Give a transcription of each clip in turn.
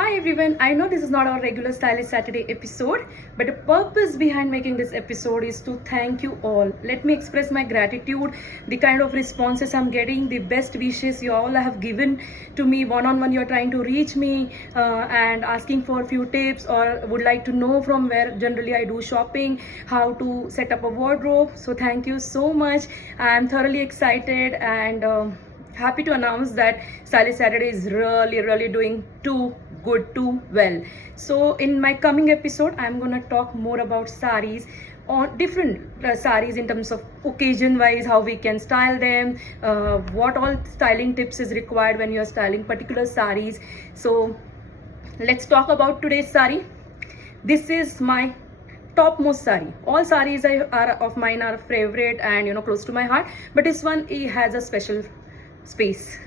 Hi everyone, I know this is not our regular Stylish Saturday episode, but the purpose behind making this episode is to thank you all. Let me express my gratitude, the kind of responses I'm getting, the best wishes you all have given to me one-on-one. You're trying to reach me and asking for a few tips or would like to know from where generally I do shopping, how to set up a wardrobe. So thank you so much. I'm thoroughly excited and happy to announce that Stylish Saturday is really doing too good, too well. So in my coming episode, I'm gonna talk more about saris, on different saris in terms of occasion wise, how we can style them, what all styling tips is required when you're styling particular saris. So let's talk about today's sari. This is my topmost sari. All saris are of mine are favorite and close to my heart, but this one it has a special space.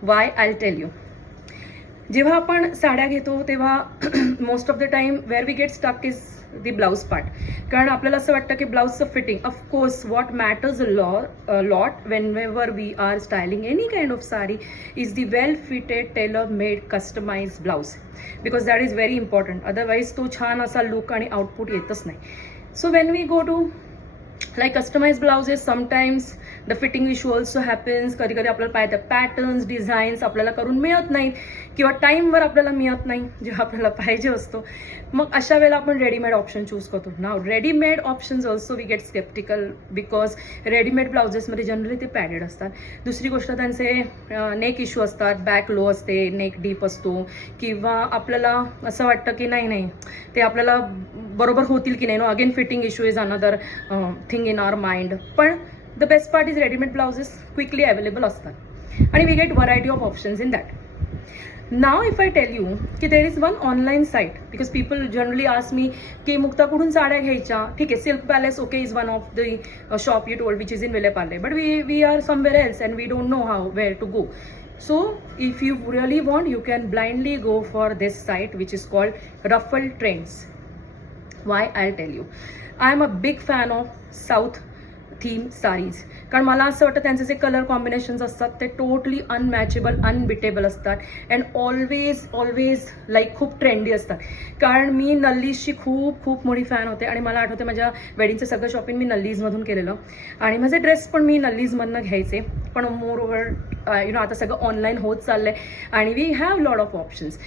Why? I'll tell you. जेव्हा आपण साड्या घेतो तेव्हा most of the time where we get stuck is the blouse part. कारण आपल्याला असं वाटतं की ब्लाउजचं fitting, of course what matters lot when ever we are styling any kind of sari is the well fitted tailor made customize blouse, because that is very important. Otherwise तो छान असा look आणि आउटपुट येतच नाही. So when we go to like customized blouses, sometimes the fitting issue also happens. कधी कधी आपल्याला पाहिजे पॅटर्न्स डिझाईन्स आपल्याला करून मिळत नाहीत किंवा टाईमवर आपल्याला मिळत नाही जेव्हा आपल्याला पाहिजे असतो. मग अशा वेळेला आपण रेडीमेड ऑप्शन चूज करतो. Now readymade options also we get skeptical because readymade ब्लाउजेसमध्ये जनरली ते पॅडेड असतात. दुसरी गोष्ट त्यांचे नेक इश्यू असतात, बॅक लो असते, नेक डीप असतो, किंवा आपल्याला असं वाटतं की नाही ते आपल्याला बरोबर होतील की नाही. Again fitting issue is another thing in our mind. पण the best part is readymade blouses quickly available असतात आणि we get variety of options in that. Now if I tell you की there is one online site, because people generally ask me की मुक्ता कुठून साड्या घ्यायच्या. ठीक आहे, silk palace okay is one of the shop you told which is in Vile Parle, but we R somewhere else and we don't know how where to go. So if you really want, you can blindly go for this site which is called Ruffle Trends. Why? I'll tell you. I am a big fan of South theme sarees. कारण मला असं वाटतं त्यांचे जे colour combinations असतात ते totally अनमॅचेबल, unbeatable असतात and always like खूप ट्रेंडी असतात. कारण मी नल्लीजची खूप मोठी फॅन होते आणि मला आठवते माझ्या वेडिंगचं सगळं शॉपिंग मी नल्लीजमधून केलेलं आणि माझे ड्रेस पण मी नल्लीजमधनं घ्यायचे. पण मोर ओव्हर आता सगळं ऑनलाईन होत चाललंय आणि we have lot of options.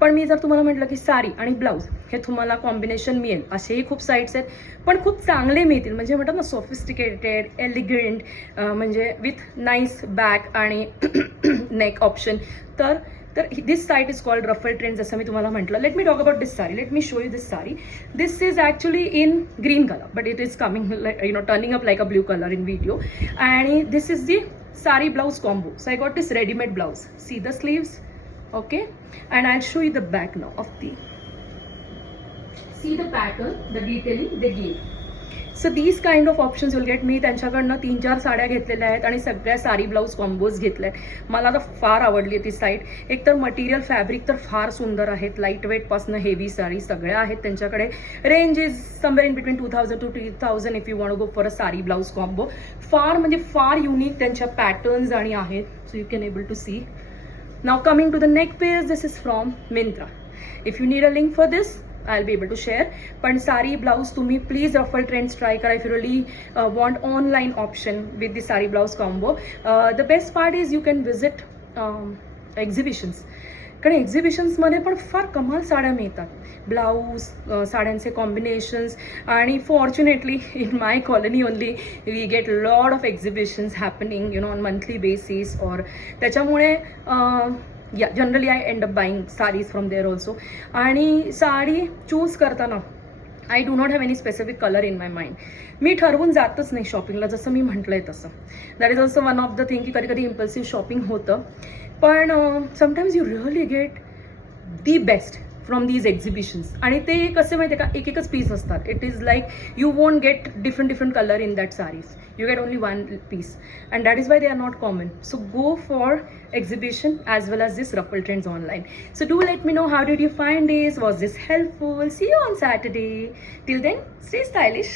पण मी जर तुम्हाला म्हटलं की साडी आणि ब्लाऊज हे तुम्हाला कॉम्बिनेशन मिळेल, असेही खूप साईट्स आहेत, पण खूप चांगले मिळतील. म्हणजे म्हणतात ना सोफिस्टिकेटेड, एलिगंट, म्हणजे विथ नाईस बॅक आणि नेक ऑप्शन. तर this site is called ruffle trend. जसं मी तुम्हाला म्हटलं, let me talk about this sari. Let me show you this sari. This is actually in green colour, but it is coming turning up like a blue colour in video. आणि this is the sari blouse combo. So I got this readymade blouse. See the sleeves. Okay, and I'll show you the back now of see the pattern, the detailing they give. So these kind of options you'll get. मी त्यांच्याकडनं 3-4 साड्या घेतलेल्या आहेत आणि सगळ्या sari blouse combos घेतल्या आहेत. मला तर फार आवडली ती साईट. एक तर मटेरियल फॅब्रिक तर फार सुंदर आहेत, लाईट वेटपासून हेवी साडी सगळ्या आहेत त्यांच्याकडे. Range is somewhere in between 2000 to 3000 if you want to go for a sari blouse combo. फार युनिक त्यांच्या पॅटर्न्स आणि आहेत. So you can able to see. Now coming to the neck piece, this is from Myntra. If you need a link for this, I'll be able to share. But sari blouse to me, please Ruffle Trends try kara if you really want online option with the sari blouse combo. The best part is you can visit exhibitions. कारण एक्झिबिशन्समध्ये पण फार कमाल साड्या मिळतात. Blouse, साड्यांचे combinations, आणि fortunately in my colony only we get lot of exhibitions happening on monthly basis. और त्याच्यामुळे या generally I end up buying saris from there also. आणि साडी चूज करताना I do not have any specific colour in my mind. मी ठरवून जातच नाही शॉपिंगला, जसं मी म्हटलंय तसं. That is also one of the thing की कधी इम्पल्सिव्ह शॉपिंग होतं. पण sometimes you really get the best from these exhibitions. आणि ते कसे माहिती आहे का, एकच पीस असतात. It is like you won't get different colour in that saris. You get only one piece, and that is why they are not common. So go for exhibition as well as this Ruffle Trends online. So do let me know, how did you find this? Was this helpful? See you on Saturday. Till then, stay stylish.